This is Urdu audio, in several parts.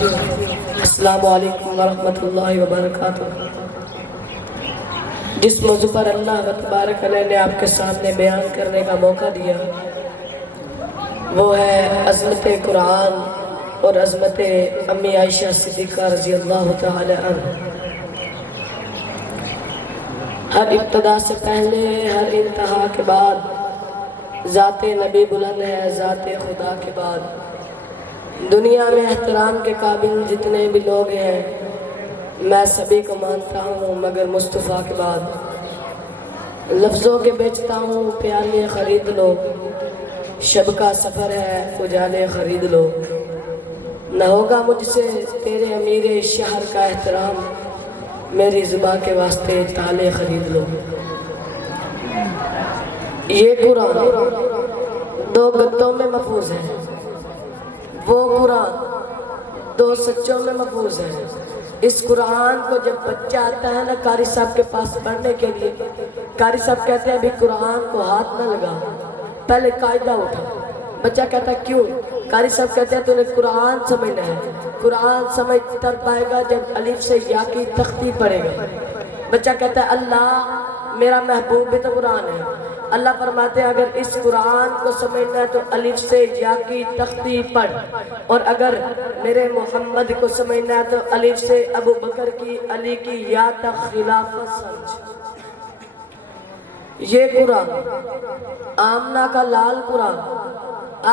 السلام علیکم ورحمۃ اللہ وبرکاتہ۔ جس موضوع پر اللہ تبارک علیہ نے آپ کے سامنے بیان کرنے کا موقع دیا وہ ہے عظمت قرآن اور عظمت امی عائشہ صدیقہ رضی اللہ تعالی عنہ۔ ہر ابتدا سے پہلے ہر انتہا کے بعد ذات نبی بلند ہے، ذات خدا کے بعد دنیا میں احترام کے قابل جتنے بھی لوگ ہیں میں سبھی کو مانتا ہوں مگر مصطفیٰ کے بعد۔ لفظوں کے بیچتا ہوں پیالے خرید لو، شب کا سفر ہے اجالے خرید لو، نہ ہوگا مجھ سے تیرے امیر شہر کا احترام، میری زباں کے واسطے تالے خرید لو۔ یہ قرآن دو گدوں میں محفوظ ہے، وہ قرآن دو سچوں میں محفوظ ہے۔ اس قرآن کو جب بچہ آتا ہے نا قاری صاحب کے پاس پڑھنے کے لیے، قاری صاحب کہتے ہیں ابھی قرآن کو ہاتھ نہ لگا، پہلے قاعدہ اٹھا۔ بچہ کہتا ہے کیوں؟ قاری صاحب کہتے ہیں تو نے قرآن سمجھنا ہے، قرآن سمجھ تب پائے گا جب الف سے یا کی تختی پڑھے گا۔ بچہ کہتا ہے اللہ میرا محبوب بھی تو قرآن ہے، اللہ فرماتے ہیں اگر اس قرآن کو سمجھنا ہے تو الف سے یا کی تختی پڑھ، اور اگر میرے محمد کو سمجھنا ہے تو الف سے ابو بکر کی علی کی یا تک خلافت سمجھ۔ یہ قرآن آمنہ کا لال قرآن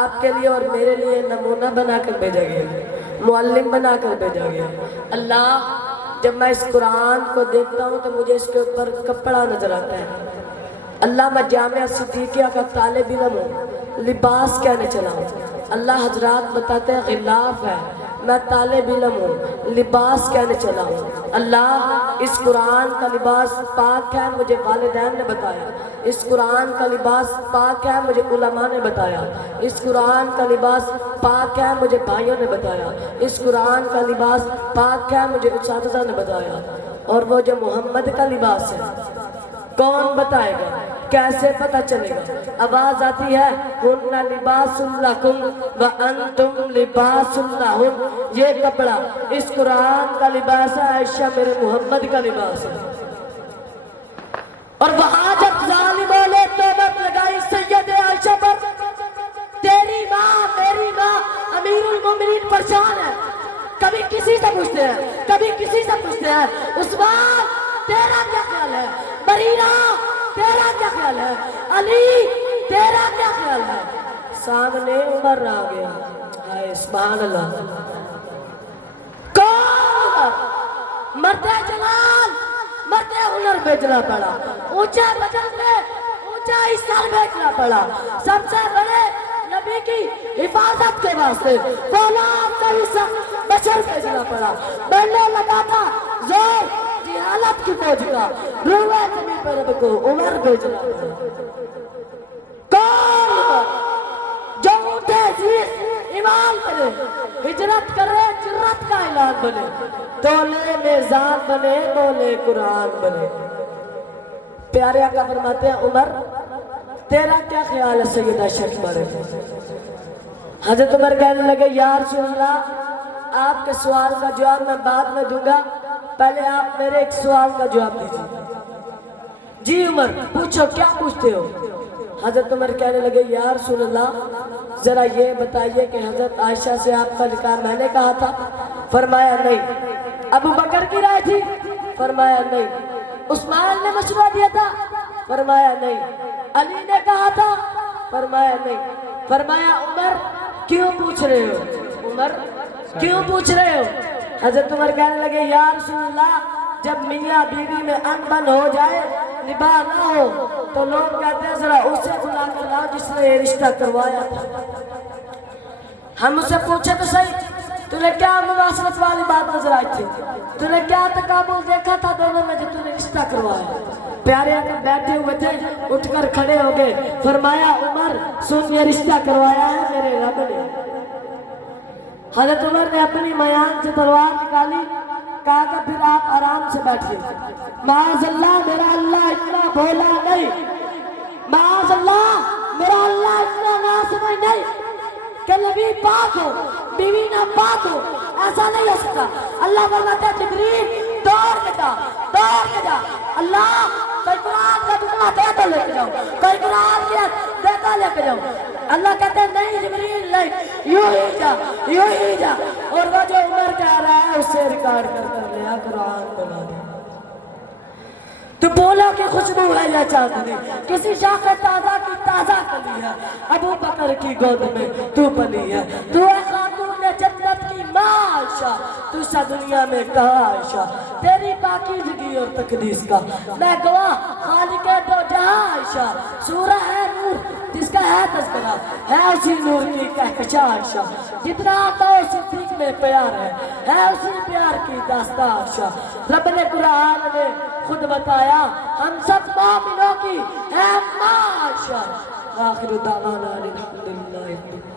آپ کے لیے اور میرے لیے نمونہ بنا کر بھیجا گیا، معلم بنا کر بھیجا گیا۔ اللہ جب میں اس قرآن کو دیکھتا ہوں تو مجھے اس کے اوپر کپڑا نظر آتا ہے۔ اللہ میں جامعہ صدیقیہ کا طالب علم ہوں، لباس کہنے چلا ہوں، اللہ حضرات بتاتے ہیں غلاف ہے، میں طالب علم ہوں، لباس کہنے چلا ہوں۔ اللہ اس قرآن کا لباس پاک ہے مجھے والدین نے بتایا، اس قرآن کا لباس پاک ہے مجھے علماء نے بتایا، اس قرآن کا لباس پاک ہے مجھے بھائیوں نے بتایا، اس قرآن کا لباس پاک ہے مجھے اساتذہ نے بتایا۔ اور وہ جو محمد کا لباس ہے کون بتائے گا، کیسے پتہ چلے گا؟ آواز آتی ہے ہن لباس لکم وانتم لباس لہن۔ یہ کپڑا اس قرآن کا لباس ہے، عائشہ میرے محمد کا لباس ہے۔ اور وہاں جب ظالموں نے تہمت لگائی سید عائشہ پر، تیری ماں میری ماں امیر المومنین پریشان ہے، کبھی کسی سے پوچھتے ہیں کبھی کسی سے پوچھتے ہیں عثمان تیرا کیا خیال ہے، بریرہ تیرا کیا خیال ہے، علی تیرا کیا خیال ہے؟ سامنے عمر آ گیا، ہائے سبحان اللہ۔ کون مرد جلال مرد ہنر بیچنا پڑا، اونچا بدن میں اونچا سر بیچنا پڑا، سب سے بڑے نبی کی حفاظت کے واسطے فولاد کا حصہ بشر بھیجنا پڑا، بڑھنے لگا تھا زور جہالت کی فوج کا، روئے زمین پر رب کو عمر بھیجنا پڑا۔ کون جو اونٹے عزیز ایمان بنے، ہجرت کرے جرت کا اعلان بنے، تولے میزان بنے بولے قرآن بنے۔ پیارے آقا فرماتے ہیں عمر تیرا کیا خیال ہے سید عائشہ کے بارے میں؟ حضرت عمر کہنے لگے یا رسول اللہ آپ کے سوال کا جواب میں بعد میں دوں گا، پہلے آپ میرے ایک سوال کا جواب دیجیے۔ جی عمر پوچھو کیا پوچھتے ہو؟ حضرت عمر کہنے لگے یا رسول اللہ ذرا یہ بتائیے کہ حضرت عائشہ سے آپ کا نکاح میں نے کہا تھا؟ فرمایا نہیں۔ ابو بکر کی رائے تھی؟ فرمایا نہیں۔ عثمان نے مشورہ دیا تھا؟ فرمایا نہیں۔ علی نے کہا تھا؟ فرمایا نہیں۔ فرمایا عمر کیوں پوچھ رہے ہو؟ عمر کیوں پوچھ رہے ہو؟ حضرت عمر کہنے لگے یا رسول اللہ جب میاں بیوی میں انبن ہو جائے نباہ نہ ہو تو لوگ کہتے ہیں ذرا اسے بلا کر لاؤ جس نے یہ رشتہ کروایا تھا۔ ہم اسے پوچھے تو صحیح تُنے کیا مواصلت والی بات نظر آئی تھی، تُنے کیا تقابل دیکھا تھا دونوں میں جو تُنے رشتہ کروایا؟ پیارے آقا بیٹھے ہوئے تھے اٹھ کر کھڑے ہو گئے، فرمایا عمر سن یہ رشتہ کروایا ہے میرے رب نے۔ حضرت عمر نے اپنی میان سے تلوار نکالی، کہا کہ پھر آپ آرام سے بیٹھئے، معاذ اللہ میرا اللہ اتنا بھولا نہیں، معاذ اللہ میرا اللہ اتنا ناسمجھ نہیں کہ نبی پاک ہو بیوی نہ پاک ہو، ایسا نہیں اٹھا. اللہ فرماتا ہے جبریل دوڑ کے جا, دوڑ کے جا. اللہ کوئی قرآن کا ٹکڑا دے تو لے کے جاؤ, کوئی قرآن کی دے تو لے کے جاؤ. اللہ کہتے ہیں نہیں جبریل نہیں, یوں ہی جا, یوں ہی جا. اور وہ جو عمر کہہ رہا ہے اس سے ریکارڈ کر لیا قرآن بنا دیا. تو بولو کہ خوشبو ہے یا چاندنی, کسی شاخ تازہ کی تازہ کلی ہے, ابو بکر کی گود میں تو پلی ہے. تو ہے خاتون جنت کی ماں عائشہ, تو سا دنیا میں کہا عائشہ, تیری پاکیزگی اور تقدیس کا میں گواہ خالق دو جہاں عائشہ. سورہ ہے نور جس کا ہے تذکرہ, ہے اسی نور کی کہکشاں عائشہ. جتنا آتا ہو صدیق میں پیار ہے اسی پیار کی داستان عائشہ. رب نے قرآن میں خود بتایا ہم سب مومنوں کی ہے ماں عائشہ. آخر دعوانا الحمدللہ.